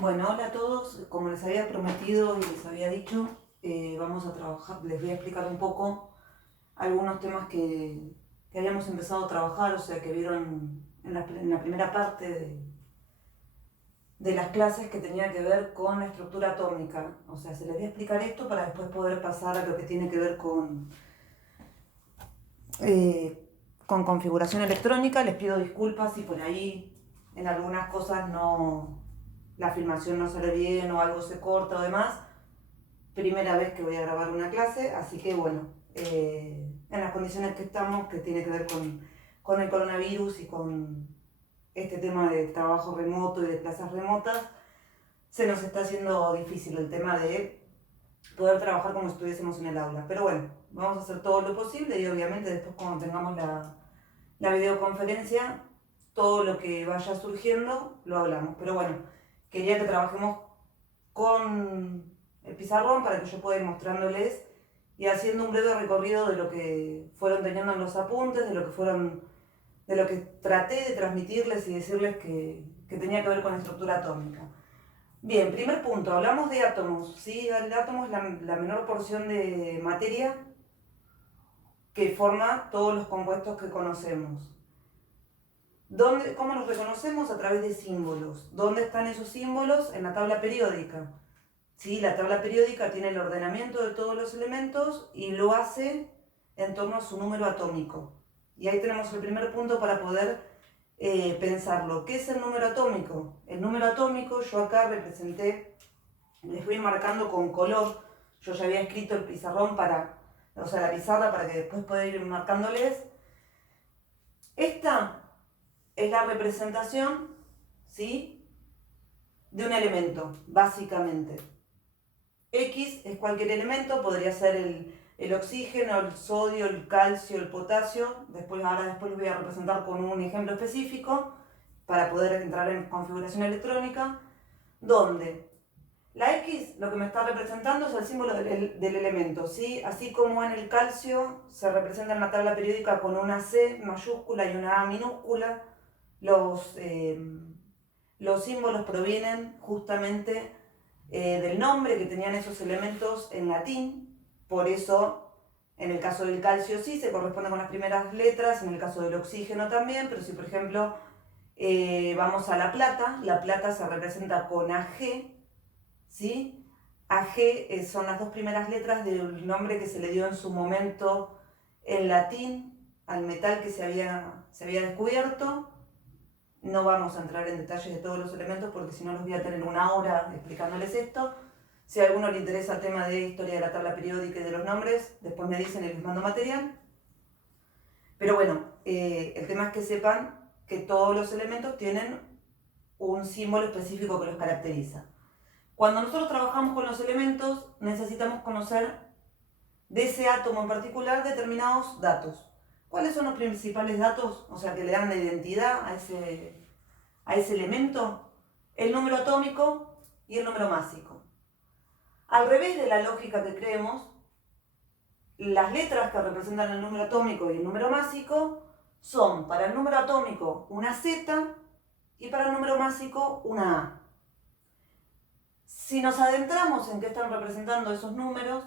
Bueno, hola a todos. Como les había prometido y les había dicho, vamos a trabajar, les voy a explicar un poco algunos temas que habíamos empezado a trabajar, o sea, que vieron en la primera parte de las clases que tenía que ver con la estructura atómica. O sea, se les voy a explicar esto para después poder pasar a lo que tiene que ver con configuración electrónica. Les pido disculpas si por ahí en algunas cosas la filmación no sale bien o algo se corta o demás. Primera vez que voy a grabar una clase, así que bueno, en las condiciones que estamos, que tiene que ver con el coronavirus y con este tema de trabajo remoto y de clases remotas, se nos está haciendo difícil el tema de poder trabajar como si estuviésemos en el aula. Pero bueno, vamos a hacer todo lo posible y obviamente después cuando tengamos la videoconferencia, todo lo que vaya surgiendo lo hablamos. Pero bueno, quería que trabajemos con el pizarrón para que yo pueda ir mostrándoles y haciendo un breve recorrido de lo que fueron teniendo en los apuntes, de lo que traté de transmitirles y decirles que tenía que ver con la estructura atómica. Bien, primer punto, hablamos de átomos, ¿sí? El átomo es la menor porción de materia que forma todos los compuestos que conocemos. ¿Cómo los reconocemos? A través de símbolos. ¿Dónde están esos símbolos? En la tabla periódica. ¿Sí? La tabla periódica tiene el ordenamiento de todos los elementos y lo hace en torno a su número atómico. Y ahí tenemos el primer punto para poder pensarlo. ¿Qué es el número atómico? El número atómico, yo acá representé, les fui marcando con color. Yo ya había escrito el pizarrón o sea, la pizarra para que después pueda ir marcándoles. Esta es la representación, ¿sí?, de un elemento, básicamente. X es cualquier elemento, podría ser el oxígeno, el sodio, el calcio, el potasio. Ahora después los voy a representar con un ejemplo específico para poder entrar en configuración electrónica, donde la X lo que me está representando es el símbolo del elemento, ¿sí? Así como en el calcio se representa en la tabla periódica con una C mayúscula y una A minúscula, los símbolos provienen justamente del nombre que tenían esos elementos en latín. Por eso en el caso del calcio sí se corresponde con las primeras letras, en el caso del oxígeno también, pero si por ejemplo vamos a la plata se representa con AG, ¿sí? AG son las dos primeras letras del nombre que se le dio en su momento en latín al metal que se había descubierto. No vamos a entrar en detalles de todos los elementos porque si no los voy a tener una hora explicándoles esto. Si a alguno le interesa el tema de historia de la tabla periódica y de los nombres, después me dicen y les mando material. Pero bueno, el tema es que sepan que todos los elementos tienen un símbolo específico que los caracteriza. Cuando nosotros trabajamos con los elementos, necesitamos conocer de ese átomo en particular determinados datos. ¿Cuáles son los principales datos? O sea, que le dan la identidad a ese elemento. El número atómico y el número másico. Al revés de la lógica que creemos, las letras que representan el número atómico y el número másico son para el número atómico una Z y para el número másico una A. Si nos adentramos en qué están representando esos números,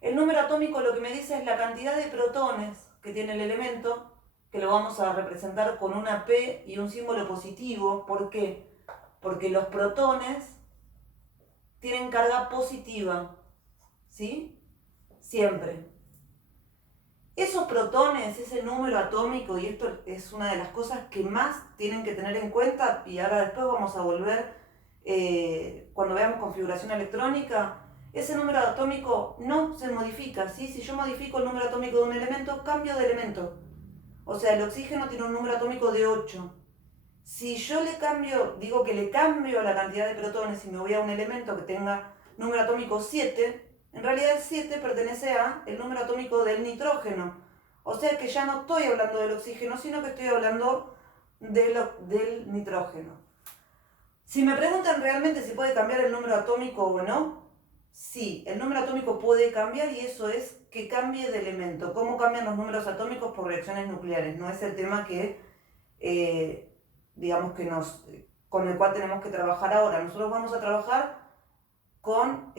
el número atómico lo que me dice es la cantidad de protones que tiene el elemento, que lo vamos a representar con una P y un símbolo positivo. ¿Por qué? Porque los protones tienen carga positiva, ¿sí? Siempre. Esos protones, ese número atómico, y esto es una de las cosas que más tienen que tener en cuenta, y ahora después vamos a volver, cuando veamos configuración electrónica, ese número atómico no se modifica, ¿sí? Si yo modifico el número atómico de un elemento, cambio de elemento. O sea, el oxígeno tiene un número atómico de 8. Si yo digo que le cambio la cantidad de protones y me voy a un elemento que tenga número atómico 7, en realidad el 7 pertenece a el número atómico del nitrógeno. O sea que ya no estoy hablando del oxígeno, sino que estoy hablando del nitrógeno. Si me preguntan realmente si puede cambiar el número atómico o no, sí, el número atómico puede cambiar y eso es que cambie de elemento. ¿Cómo cambian los números atómicos por reacciones nucleares? No es el tema que, digamos, que nos con el cual tenemos que trabajar ahora. Nosotros vamos a trabajar con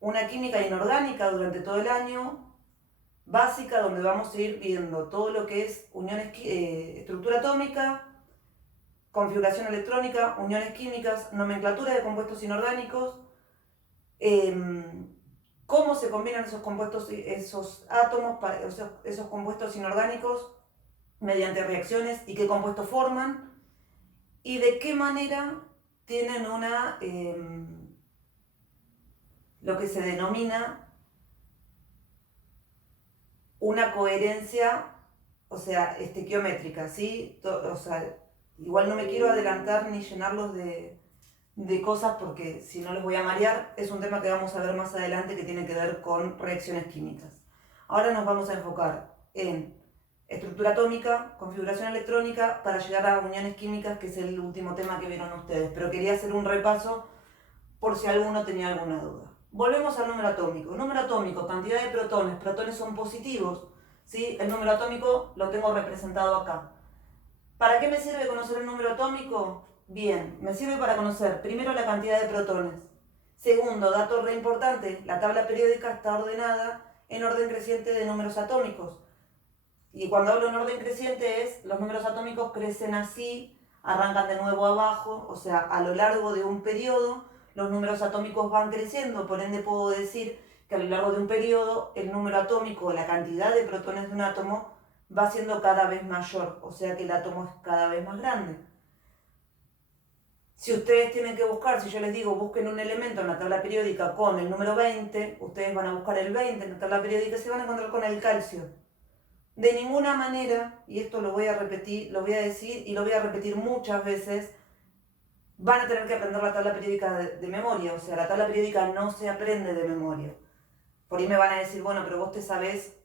una química inorgánica durante todo el año, básica, donde vamos a ir viendo todo lo que es estructura atómica, configuración electrónica, uniones químicas, nomenclatura de compuestos inorgánicos, cómo se combinan esos compuestos, esos átomos, esos compuestos inorgánicos mediante reacciones y qué compuestos forman y de qué manera tienen lo que se denomina una coherencia, o sea, estequiométrica, ¿sí? O sea, igual no me quiero adelantar ni llenarlos de cosas porque si no les voy a marear. Es un tema que vamos a ver más adelante que tiene que ver con reacciones químicas. Ahora nos vamos a enfocar en estructura atómica, configuración electrónica, para llegar a uniones químicas, que es el último tema que vieron ustedes. Pero quería hacer un repaso por si alguno tenía alguna duda. Volvemos al número atómico. Número atómico, cantidad de protones. Protones son positivos, ¿sí? El número atómico lo tengo representado acá. ¿Para qué me sirve conocer el número atómico? Bien, me sirve para conocer primero la cantidad de protones. Segundo, dato re importante, la tabla periódica está ordenada en orden creciente de números atómicos. Y cuando hablo en orden creciente es, los números atómicos crecen así, arrancan de nuevo abajo, o sea, a lo largo de un periodo, los números atómicos van creciendo, por ende puedo decir que a lo largo de un periodo el número atómico, la cantidad de protones de un átomo, va siendo cada vez mayor, o sea que el átomo es cada vez más grande. Si ustedes tienen que buscar, si yo les digo busquen un elemento en la tabla periódica con el número 20, ustedes van a buscar el 20 en la tabla periódica y se van a encontrar con el calcio. De ninguna manera, y esto lo voy a repetir, lo voy a decir y lo voy a repetir muchas veces, van a tener que aprender la tabla periódica de memoria, o sea, la tabla periódica no se aprende de memoria. Por ahí me van a decir, bueno, pero vos te sabés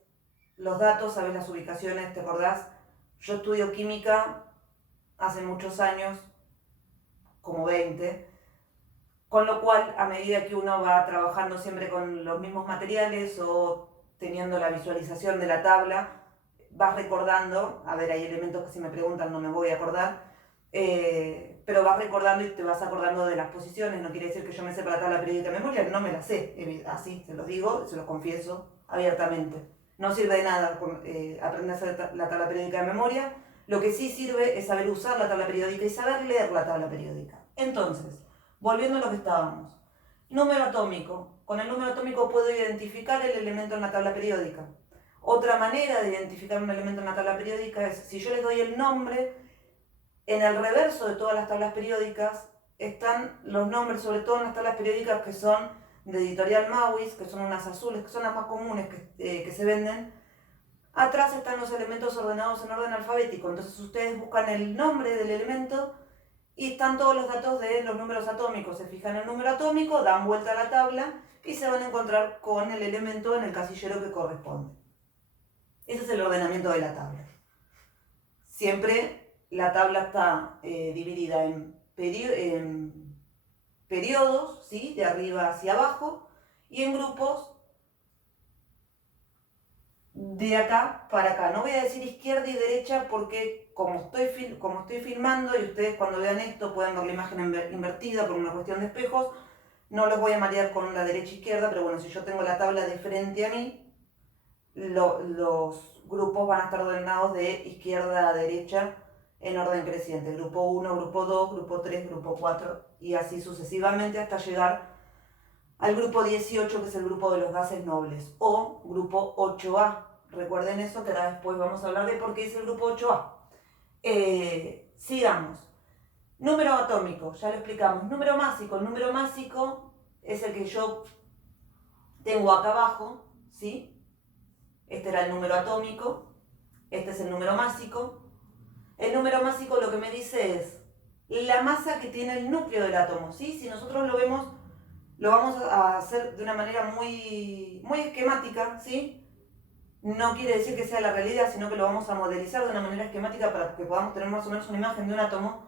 los datos, sabés las ubicaciones, ¿te acordás? Yo estudio química hace muchos años, como 20, con lo cual a medida que uno va trabajando siempre con los mismos materiales o teniendo la visualización de la tabla, vas recordando, a ver, hay elementos que si me preguntan no me voy a acordar, pero vas recordando y te vas acordando de las posiciones. No quiere decir que yo me sepa la tabla periódica de memoria, no me la sé, así se los digo, se los confieso abiertamente. No sirve de nada aprender a hacer la tabla periódica de memoria. Lo que sí sirve es saber usar la tabla periódica y saber leer la tabla periódica. Entonces, volviendo a lo que estábamos. Número atómico. Con el número atómico puedo identificar el elemento en la tabla periódica. Otra manera de identificar un elemento en la tabla periódica es, si yo les doy el nombre, en el reverso de todas las tablas periódicas están los nombres, sobre todo en las tablas periódicas que son de Editorial Mauis, que son unas azules, que son las más comunes que se venden. Atrás están los elementos ordenados en orden alfabético, entonces ustedes buscan el nombre del elemento y están todos los datos de los números atómicos. Se fijan en el número atómico, dan vuelta a la tabla y se van a encontrar con el elemento en el casillero que corresponde. Ese es el ordenamiento de la tabla. Siempre la tabla está dividida en periodos, ¿sí? De arriba hacia abajo, y en grupos de acá para acá. No voy a decir izquierda y derecha porque como estoy filmando y ustedes cuando vean esto pueden ver la imagen invertida por una cuestión de espejos, no los voy a marear con la derecha e izquierda, pero bueno, si yo tengo la tabla de frente a mí, los grupos van a estar ordenados de izquierda a derecha en orden creciente. Grupo 1, grupo 2, grupo 3, grupo 4 y así sucesivamente hasta llegar al grupo 18, que es el grupo de los gases nobles, o grupo 8A. Recuerden eso, que ahora después vamos a hablar de por qué es el grupo 8A. Sigamos. Número atómico, ya lo explicamos. Número másico. El número másico es el que yo tengo acá abajo, ¿sí? Este era el número atómico, este es el número másico. El número másico lo que me dice es la masa que tiene el núcleo del átomo, ¿sí? Si nosotros lo vemos, lo vamos a hacer de una manera muy esquemática, ¿sí? No quiere decir que sea la realidad, sino que lo vamos a modelizar de una manera esquemática para que podamos tener más o menos una imagen de un átomo.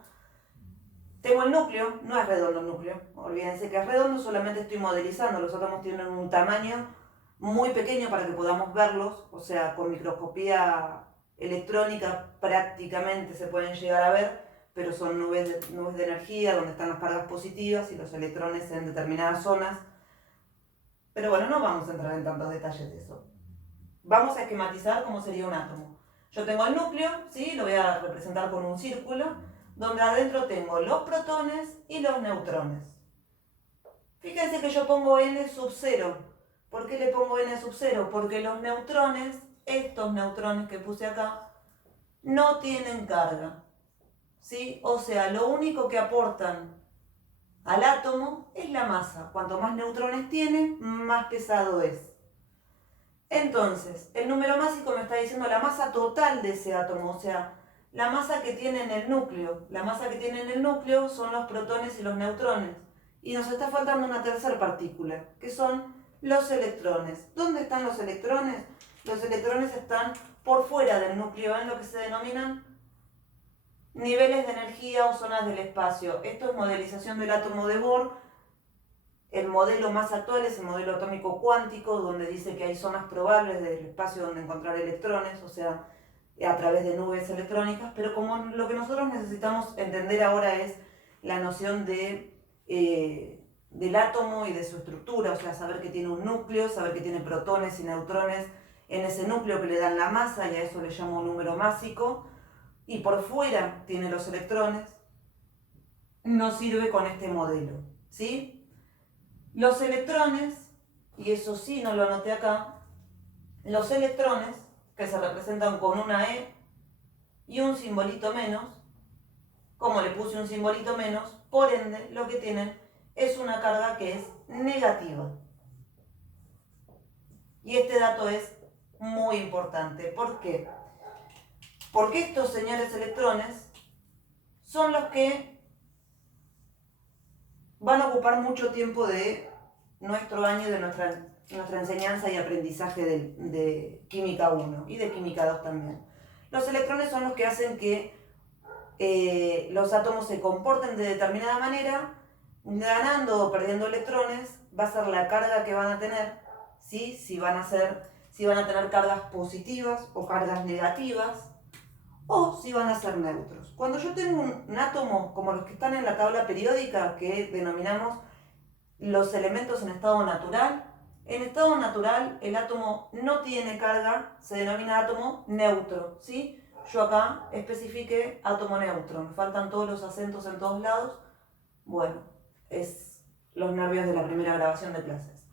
Tengo el núcleo, no es redondo el núcleo, olvídense que es redondo, solamente estoy modelizando. Los átomos tienen un tamaño muy pequeño para que podamos verlos, o sea, con microscopía electrónica prácticamente se pueden llegar a ver, pero son nubes de energía donde están las cargas positivas y los electrones en determinadas zonas. Pero bueno, no vamos a entrar en tantos detalles de eso. Vamos a esquematizar cómo sería un átomo. Yo tengo el núcleo, ¿sí? Lo voy a representar con un círculo, donde adentro tengo los protones y los neutrones. Fíjense que yo pongo n sub 0. ¿Por qué le pongo n sub 0? Porque los neutrones, estos neutrones que puse acá, no tienen carga, ¿sí? O sea, lo único que aportan al átomo es la masa. Cuanto más neutrones tiene, más pesado es. Entonces, el número másico me está diciendo la masa total de ese átomo, o sea, la masa que tiene en el núcleo. La masa que tiene en el núcleo son los protones y los neutrones. Y nos está faltando una tercera partícula, que son los electrones. ¿Dónde están los electrones? Los electrones están por fuera del núcleo, en lo que se denominan niveles de energía o zonas del espacio. Esto es modelización del átomo de Bohr. El modelo más actual es el modelo atómico cuántico, donde dice que hay zonas probables del espacio donde encontrar electrones, o sea, a través de nubes electrónicas, pero como lo que nosotros necesitamos entender ahora es la noción del átomo y de su estructura, o sea, saber que tiene un núcleo, saber que tiene protones y neutrones en ese núcleo que le dan la masa, y a eso le llamo número másico, y por fuera tiene los electrones, nos sirve con este modelo, ¿sí? Los electrones, y eso sí no lo anoté acá, los electrones, que se representan con una E y un simbolito menos, como le puse un simbolito menos, por ende lo que tienen es una carga que es negativa. Y este dato es muy importante. ¿Por qué? Porque estos señores electrones son los que van a ocupar mucho tiempo de nuestro año, de nuestra enseñanza y aprendizaje de Química 1 y de Química 2 también. Los electrones son los que hacen que los átomos se comporten de determinada manera, ganando o perdiendo electrones, va a ser la carga que van a tener, ¿sí? Si van a tener cargas positivas o cargas negativas, o si van a ser neutros. Cuando yo tengo un átomo como los que están en la tabla periódica, que denominamos los elementos en estado natural, en estado natural el átomo no tiene carga, se denomina átomo neutro, ¿sí? Yo acá especifiqué átomo neutro, me faltan todos los acentos en todos lados. Bueno, es los nervios de la primera grabación de clases.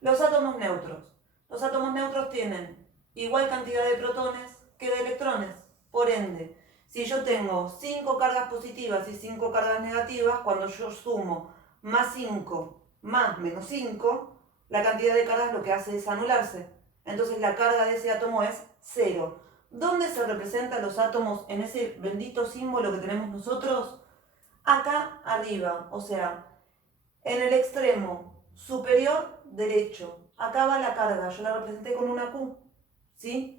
Los átomos neutros. Los átomos neutros tienen igual cantidad de protones que de electrones. Por ende, si yo tengo 5 cargas positivas y 5 cargas negativas, cuando yo sumo más 5 más menos 5, la cantidad de cargas lo que hace es anularse. Entonces la carga de ese átomo es 0. ¿Dónde se representan los átomos en ese bendito símbolo que tenemos nosotros? Acá arriba, o sea, en el extremo superior derecho. Acá va la carga, yo la representé con una Q, ¿sí?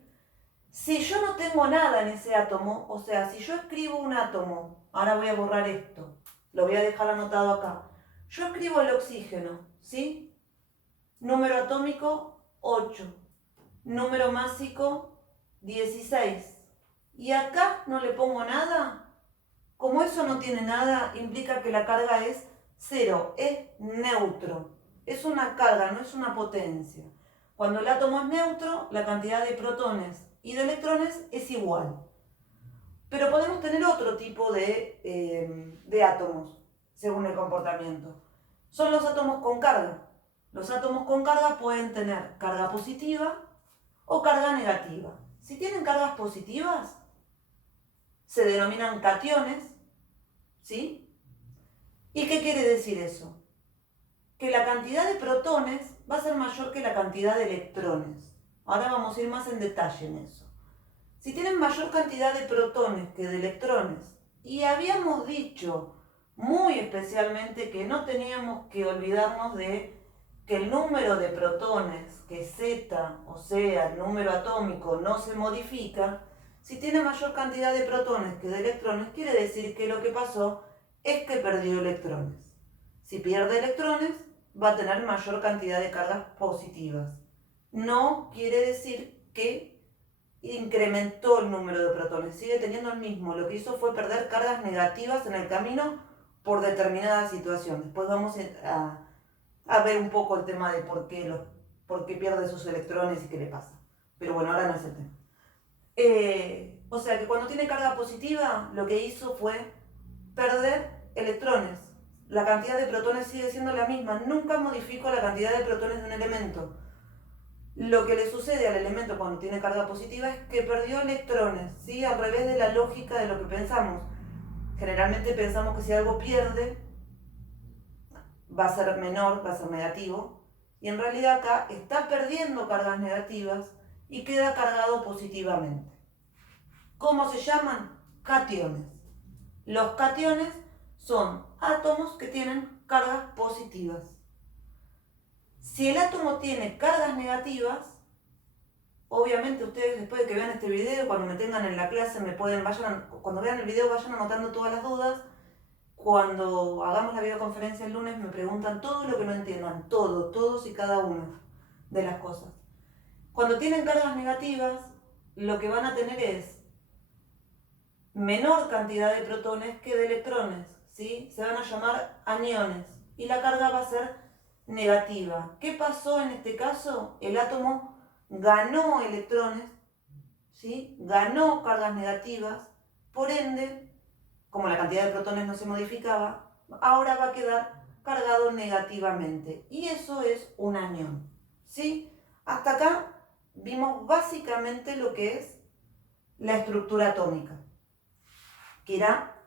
Si yo no tengo nada en ese átomo, o sea, si yo escribo un átomo, ahora voy a borrar esto, lo voy a dejar anotado acá. Yo escribo el oxígeno, ¿sí? Número atómico 8, número másico 16. Y acá no le pongo nada. Como eso no tiene nada, implica que la carga es 0, es neutro. Es una carga, no es una potencia. Cuando el átomo es neutro, la cantidad de protones y de electrones es igual. Pero podemos tener otro tipo de átomos, según el comportamiento. Son los átomos con carga. Los átomos con carga pueden tener carga positiva o carga negativa. Si tienen cargas positivas, se denominan cationes, ¿sí? ¿Y qué quiere decir eso? Que la cantidad de protones va a ser mayor que la cantidad de electrones. Ahora vamos a ir más en detalle en eso. Si tienen mayor cantidad de protones que de electrones, y habíamos dicho muy especialmente que no teníamos que olvidarnos de que el número de protones, que Z, o sea, el número atómico, no se modifica, si tiene mayor cantidad de protones que de electrones, quiere decir que lo que pasó es que perdió electrones. Si pierde electrones, va a tener mayor cantidad de cargas positivas. No quiere decir que incrementó el número de protones, sigue teniendo el mismo. Lo que hizo fue perder cargas negativas en el camino por determinada situación. Después vamos a ver un poco el tema de por qué pierde sus electrones y qué le pasa. Pero bueno, ahora no es el tema. O sea que cuando tiene carga positiva, lo que hizo fue perder electrones. La cantidad de protones sigue siendo la misma. Nunca modifico la cantidad de protones de un elemento. Lo que le sucede al elemento cuando tiene carga positiva es que perdió electrones, ¿sí? Al revés de la lógica de lo que pensamos. Generalmente pensamos que si algo pierde, va a ser menor, va a ser negativo. Y en realidad acá está perdiendo cargas negativas y queda cargado positivamente. ¿Cómo se llaman? Cationes. Los cationes son átomos que tienen cargas positivas. Si el átomo tiene cargas negativas, obviamente ustedes después de que vean este video, cuando me tengan en la clase, cuando vean el video vayan anotando todas las dudas. Cuando hagamos la videoconferencia el lunes me preguntan todo lo que no entiendan, todos y cada una de las cosas. Cuando tienen cargas negativas, lo que van a tener es menor cantidad de protones que de electrones, ¿sí? Se van a llamar aniones y la carga va a ser negativa. ¿Qué pasó en este caso? El átomo ganó electrones, ¿sí? Ganó cargas negativas, por ende, como la cantidad de protones no se modificaba, ahora va a quedar cargado negativamente. Y eso es un anión, ¿sí? Hasta acá vimos básicamente lo que es la estructura atómica, que era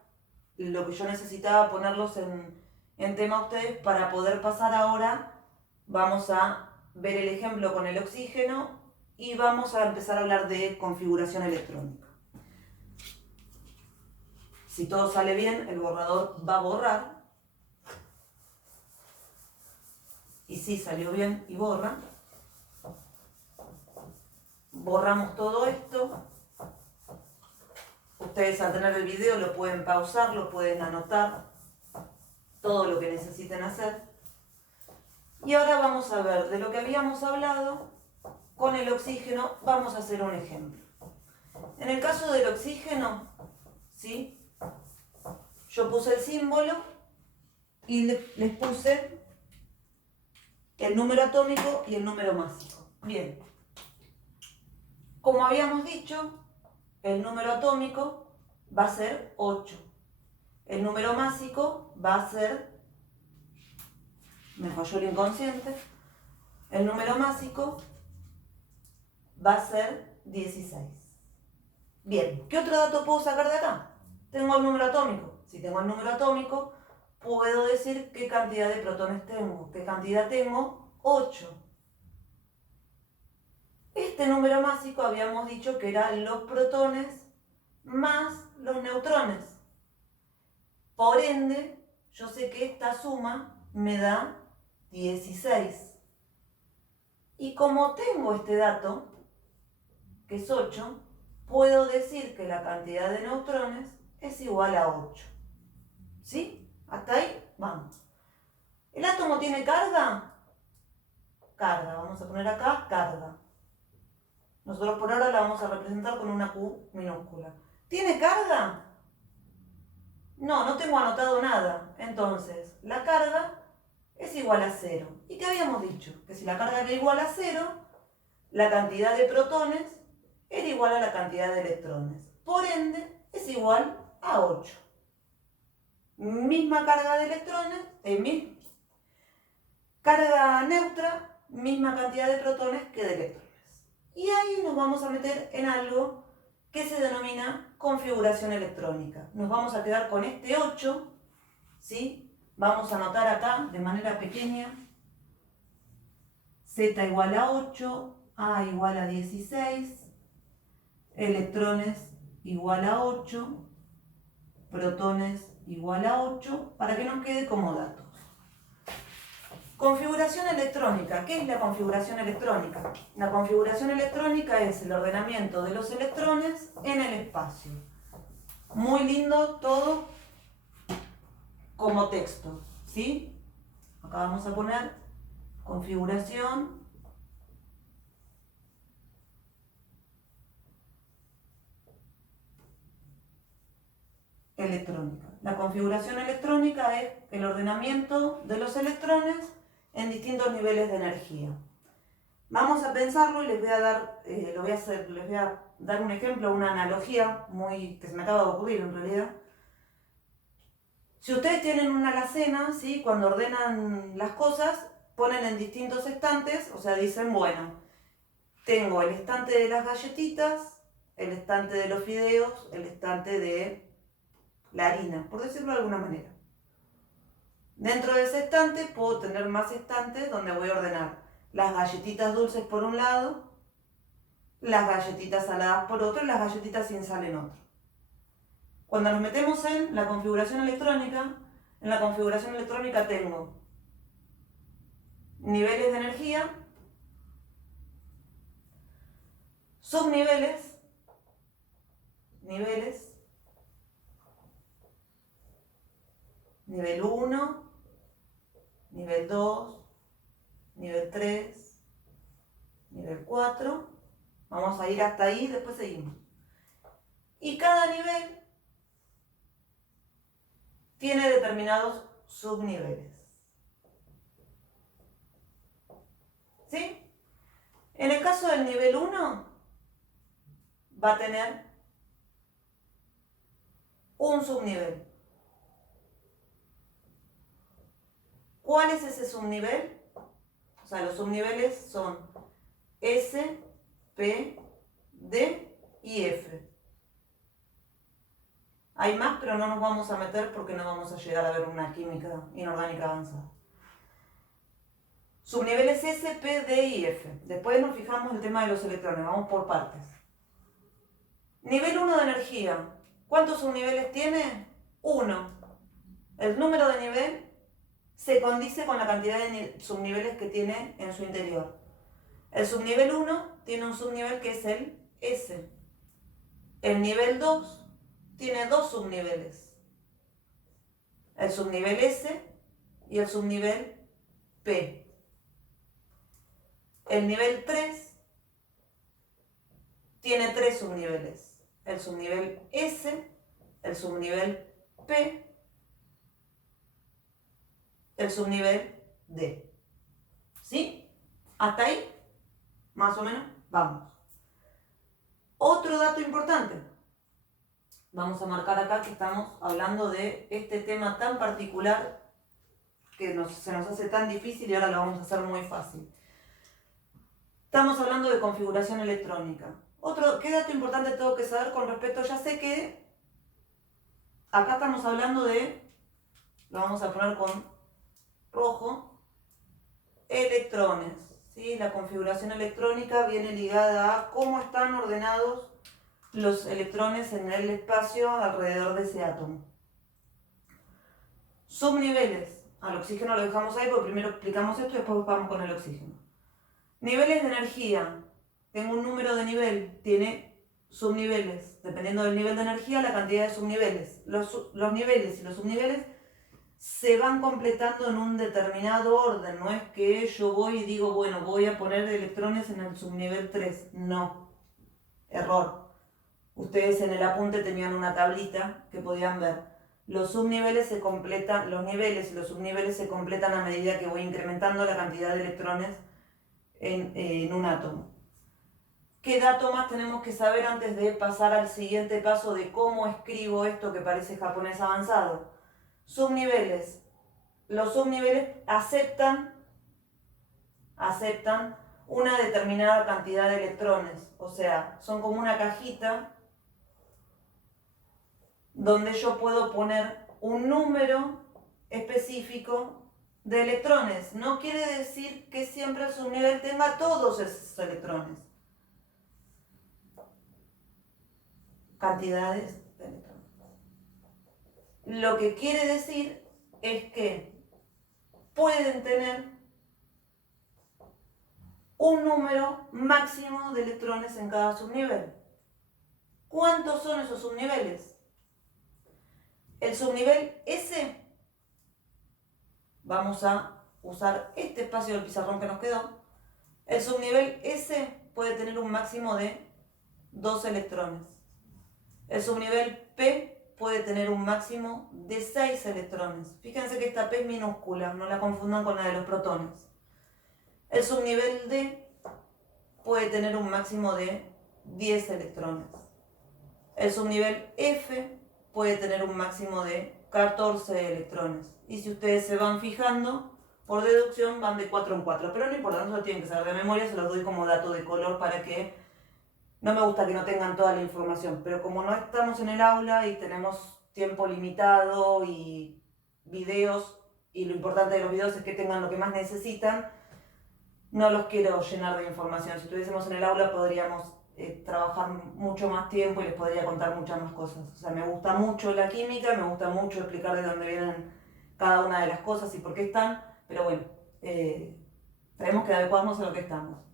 lo que yo necesitaba ponerlos en tema a ustedes para poder pasar ahora. Vamos a ver el ejemplo con el oxígeno y vamos a empezar a hablar de configuración electrónica. Si todo sale bien, el borrador va a borrar. Y si salió bien y borra. Borramos todo esto. Ustedes al tener el video lo pueden pausar, lo pueden anotar, todo lo que necesiten hacer. Y ahora vamos a ver de lo que habíamos hablado con el oxígeno. Vamos a hacer un ejemplo. En el caso del oxígeno, ¿sí? Yo puse el símbolo y les puse el número atómico y el número másico. Bien. Como habíamos dicho, el número atómico va a ser 8. El número másico va a ser, me falló el inconsciente, el número másico va a ser 16. Bien, ¿qué otro dato puedo sacar de acá? Tengo el número atómico. Si tengo el número atómico, puedo decir qué cantidad de protones tengo. ¿Qué cantidad tengo? 8. Este número másico habíamos dicho que eran los protones más los neutrones. Por ende, yo sé que esta suma me da 16. Y como tengo este dato, que es 8, puedo decir que la cantidad de neutrones es igual a 8. ¿Sí? ¿Hasta ahí? Vamos. ¿El átomo tiene carga? Carga. Vamos a poner acá carga. Nosotros por ahora la vamos a representar con una Q minúscula. ¿Tiene carga? No, no tengo anotado nada. Entonces, la carga es igual a 0. ¿Y qué habíamos dicho? Que si la carga era igual a 0, la cantidad de protones era igual a la cantidad de electrones. Por ende, es igual a 8. Misma carga de electrones, carga neutra, misma cantidad de protones que de electrones. Y ahí nos vamos a meter en algo que se denomina configuración electrónica. Nos vamos a quedar con este 8, ¿sí? Vamos a anotar acá de manera pequeña, Z igual a 8, A igual a 16, electrones igual a 8, protones igual a 8, para que nos quede como datos. Configuración electrónica. ¿Qué es la configuración electrónica? La configuración electrónica es el ordenamiento de los electrones en el espacio. Muy lindo todo como texto, ¿sí? Acá vamos a poner configuración electrónica. La configuración electrónica es el ordenamiento de los electrones en distintos niveles de energía. Vamos a pensarlo y les voy a dar un ejemplo, una analogía que se me acaba de ocurrir en realidad. Si ustedes tienen una alacena, ¿sí? Cuando ordenan las cosas, ponen en distintos estantes, o sea, dicen, bueno, tengo el estante de las galletitas, el estante de los fideos, el estante de la harina, por decirlo de alguna manera. Dentro de ese estante puedo tener más estantes donde voy a ordenar las galletitas dulces por un lado, las galletitas saladas por otro y las galletitas sin sal en otro. Cuando nos metemos en la configuración electrónica, tengo niveles de energía, subniveles, nivel 1, nivel 2, nivel 3, nivel 4. Vamos a ir hasta ahí, después seguimos. Y cada nivel tiene determinados subniveles. ¿Sí? En el caso del nivel 1, va a tener un subnivel. ¿Cuál es ese subnivel? O sea, los subniveles son S, P, D y F. Hay más, pero no nos vamos a meter porque no vamos a llegar a ver una química inorgánica avanzada. Subniveles S, P, D y F. Después nos fijamos en el tema de los electrones, vamos por partes. Nivel 1 de energía. ¿Cuántos subniveles tiene? 1. El número de nivel se condice con la cantidad de subniveles que tiene en su interior. El subnivel 1 tiene un subnivel que es el S. El nivel 2 tiene 2 subniveles. El subnivel S y el subnivel P. El nivel 3 tiene 3 subniveles. El subnivel S, el subnivel P, el subnivel D. ¿Sí? ¿Hasta ahí? Más o menos. Vamos. Otro dato importante. Vamos a marcar acá que estamos hablando de este tema tan particular que se nos hace tan difícil y ahora lo vamos a hacer muy fácil. Estamos hablando de configuración electrónica. ¿Qué dato importante tengo que saber con respecto? Ya sé que acá estamos hablando de, lo vamos a poner con rojo, electrones. ¿Sí? La configuración electrónica viene ligada a cómo están ordenados los electrones en el espacio alrededor de ese átomo. Subniveles. Al oxígeno lo dejamos ahí porque primero explicamos esto y después vamos con el oxígeno. Niveles de energía. Tengo un número de nivel, tiene subniveles. Dependiendo del nivel de energía, la cantidad de subniveles. Los niveles y los subniveles se van completando en un determinado orden. No es que yo voy y digo, bueno, voy a poner electrones en el subnivel 3. No. Error. Ustedes en el apunte tenían una tablita que podían ver. Los subniveles se completan, los niveles y los subniveles se completan a medida que voy incrementando la cantidad de electrones en un átomo. ¿Qué dato más tenemos que saber antes de pasar al siguiente paso de cómo escribo esto que parece japonés avanzado? Subniveles. Los subniveles aceptan una determinada cantidad de electrones. O sea, son como una cajita donde yo puedo poner un número específico de electrones. No quiere decir que siempre el subnivel tenga todos esos electrones. Cantidades de electrones. Lo que quiere decir es que pueden tener un número máximo de electrones en cada subnivel. ¿Cuántos son esos subniveles? El subnivel S, vamos a usar este espacio del pizarrón que nos quedó. El subnivel S puede tener un máximo de 2 electrones. El subnivel P puede tener un máximo de 6 electrones. Fíjense que esta P es minúscula, no la confundan con la de los protones. El subnivel D puede tener un máximo de 10 electrones. El subnivel F puede tener un máximo de 14 electrones. Y si ustedes se van fijando, por deducción van de 4 en 4. Pero no importa, no se lo tienen que saber de memoria, se los doy como dato de color para que... No me gusta que no tengan toda la información, pero como no estamos en el aula y tenemos tiempo limitado y videos, y lo importante de los videos es que tengan lo que más necesitan, no los quiero llenar de información. Si estuviésemos en el aula podríamos trabajar mucho más tiempo y les podría contar muchas más cosas. O sea, me gusta mucho la química, me gusta mucho explicar de dónde vienen cada una de las cosas y por qué están, pero bueno, tenemos que adecuarnos a lo que estamos.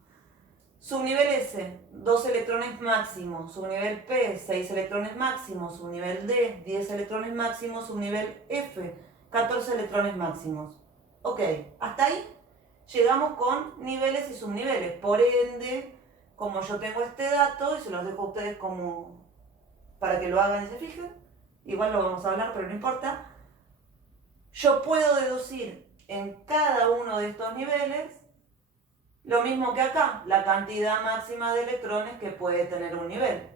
Subnivel S, 2 electrones máximos. Subnivel P, 6 electrones máximos. Subnivel D, 10 electrones máximos. Subnivel F, 14 electrones máximos. Ok, hasta ahí llegamos con niveles y subniveles. Por ende, como yo tengo este dato, y se los dejo a ustedes como para que lo hagan y se fijen, igual lo vamos a hablar, pero no importa, yo puedo deducir en cada uno de estos niveles lo mismo que acá, la cantidad máxima de electrones que puede tener un nivel.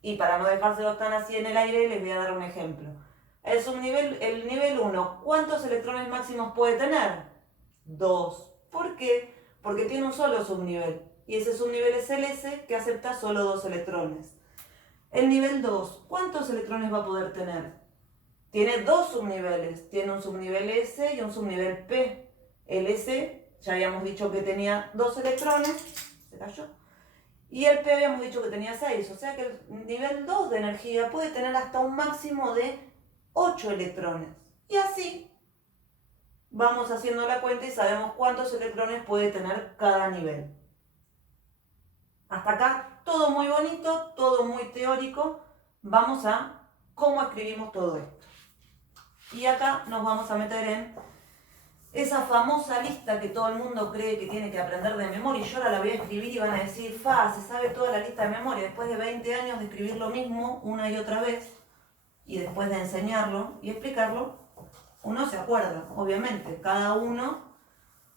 Y para no dejárselos tan así en el aire, les voy a dar un ejemplo. El nivel 1, ¿cuántos electrones máximos puede tener? 2. ¿Por qué? Porque tiene un solo subnivel. Y ese subnivel es el S, que acepta solo 2 electrones. El nivel 2, ¿cuántos electrones va a poder tener? Tiene 2 subniveles. Tiene un subnivel S y un subnivel P. El S... ya habíamos dicho que tenía 2 electrones, se cayó, y el P habíamos dicho que tenía 6, o sea que el nivel 2 de energía puede tener hasta un máximo de 8 electrones. Y así vamos haciendo la cuenta y sabemos cuántos electrones puede tener cada nivel. Hasta acá todo muy bonito, todo muy teórico. Vamos a cómo escribimos todo esto. Y acá nos vamos a meter en esa famosa lista que todo el mundo cree que tiene que aprender de memoria, y yo ahora la voy a escribir y van a decir, se sabe toda la lista de memoria. Después de 20 años de escribir lo mismo una y otra vez, y después de enseñarlo y explicarlo, uno se acuerda, obviamente. Cada uno,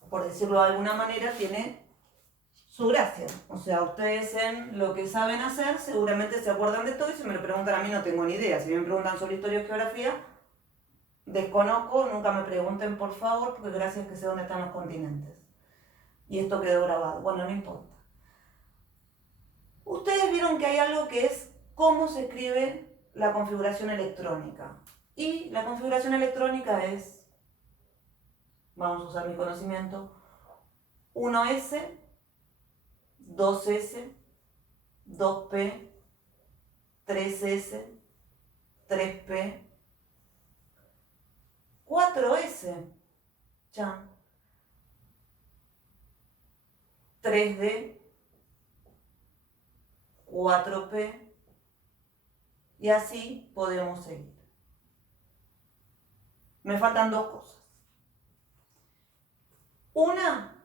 por decirlo de alguna manera, tiene su gracia. O sea, ustedes en lo que saben hacer, seguramente se acuerdan de todo, y si me lo preguntan a mí no tengo ni idea. Si me preguntan sobre historia o geografía, desconozco, nunca me pregunten por favor, porque gracias que sé dónde están los continentes. Y esto quedó grabado, bueno, no importa. Ustedes vieron que hay algo que es cómo se escribe la configuración electrónica. Y la configuración electrónica es, vamos a usar mi conocimiento, 1S, 2S, 2P, 3S, 3P, 4S, chan, 3D, 4P, y así podemos seguir. Me faltan 2 cosas. Una,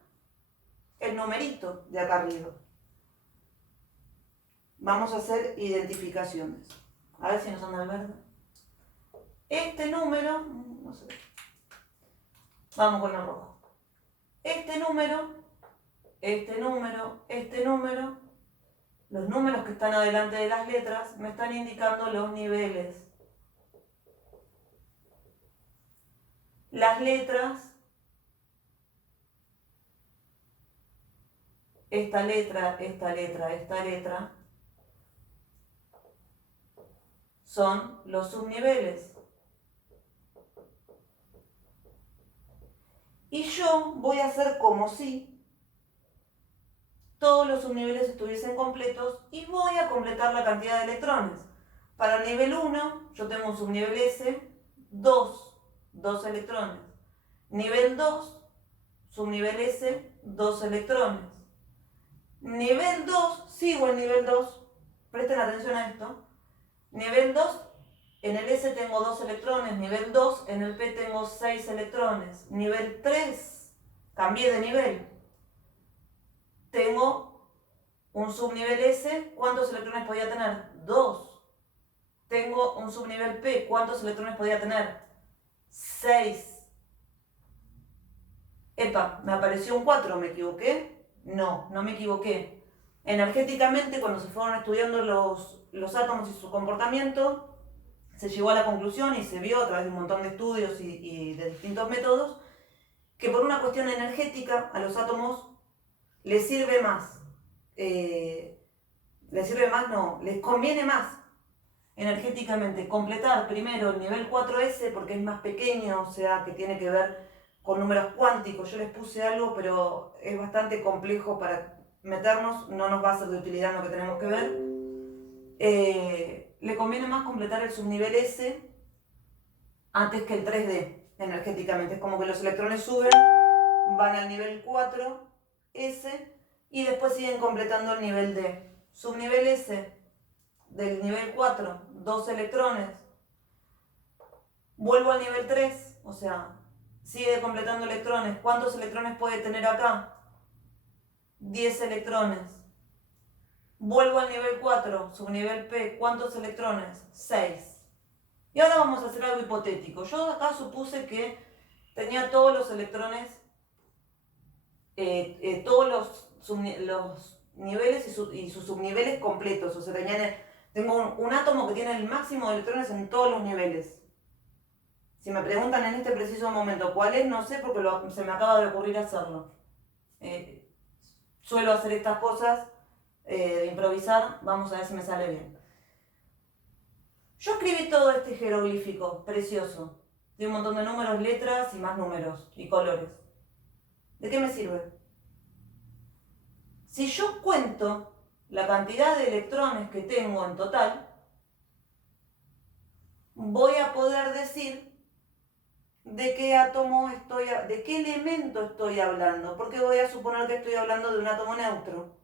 el numerito de acá arriba. Vamos a hacer identificaciones. A ver si nos anda el verde. Este número, no sé. Vamos con el rojo. Este número, los números que están adelante de las letras me están indicando los niveles. Las letras, esta letra, son los subniveles. Y yo voy a hacer como si todos los subniveles estuviesen completos y voy a completar la cantidad de electrones. Para el nivel 1 yo tengo un subnivel S, 2 electrones. Nivel 2, subnivel S, 2 electrones. Nivel 2, sigo en nivel 2, presten atención a esto. Nivel 2, en el S tengo 2 electrones. Nivel 2, en el P tengo 6 electrones. Nivel 3, cambié de nivel. Tengo un subnivel S, ¿cuántos electrones podía tener? 2. tengo un subnivel P. ¿Cuántos electrones podía tener? 6. Epa, me apareció un 4, ¿me equivoqué? No, no me equivoqué. Energéticamente, cuando se fueron estudiando los átomos y su comportamiento, se llegó a la conclusión y se vio a través de un montón de estudios y de distintos métodos que por una cuestión energética a los átomos les sirve más, les conviene más energéticamente completar primero el nivel 4S porque es más pequeño, o sea que tiene que ver con números cuánticos. Yo les puse algo, pero es bastante complejo para meternos, no nos va a ser de utilidad en lo que tenemos que ver. Le conviene más completar el subnivel S antes que el 3D energéticamente. Es como que los electrones suben, van al nivel 4S y después siguen completando el nivel D. Subnivel S del nivel 4, 2 electrones. Vuelvo al nivel 3, o sea, sigue completando electrones. ¿Cuántos electrones puede tener acá? 10 electrones. Vuelvo al nivel 4, subnivel P. ¿Cuántos electrones? 6. Y ahora vamos a hacer algo hipotético. Yo acá supuse que tenía todos los electrones, todos los niveles y sus subniveles completos. O sea, tengo un átomo que tiene el máximo de electrones en todos los niveles. Si me preguntan en este preciso momento cuál es, no sé porque se me acaba de ocurrir hacerlo. Suelo hacer estas cosas de improvisar, vamos a ver si me sale bien. Yo escribí todo este jeroglífico precioso, de un montón de números, letras y más números y colores. ¿De qué me sirve? Si yo cuento la cantidad de electrones que tengo en total, voy a poder decir de qué átomo de qué elemento estoy hablando, porque voy a suponer que estoy hablando de un átomo neutro.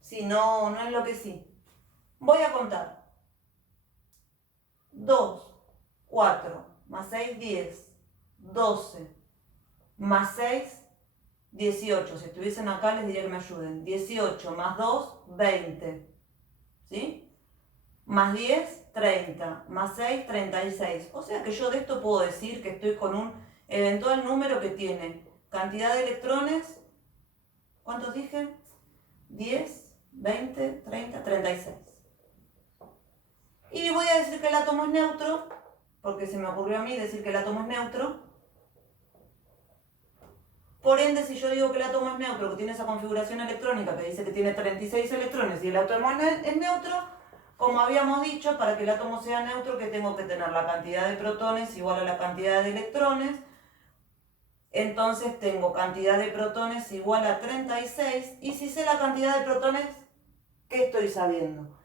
Si no, no enloquecí. Voy a contar. 2, 4, más 6, 10, 12, más 6, 18. Si estuviesen acá les diría que me ayuden. 18 más 2, 20. ¿Sí? Más 10, 30. Más 6, 36. O sea que yo de esto puedo decir que estoy con un eventual número que tiene cantidad de electrones. ¿Cuántos dije? 10, 20, 30, 36. Y voy a decir que el átomo es neutro, porque se me ocurrió a mí decir que el átomo es neutro. Por ende, si yo digo que el átomo es neutro, que tiene esa configuración electrónica que dice que tiene 36 electrones y el átomo es neutro, como habíamos dicho, para que el átomo sea neutro, que tengo que tener la cantidad de protones igual a la cantidad de electrones. Entonces tengo cantidad de protones igual a 36. Y si sé la cantidad de protones, ¿qué estoy sabiendo?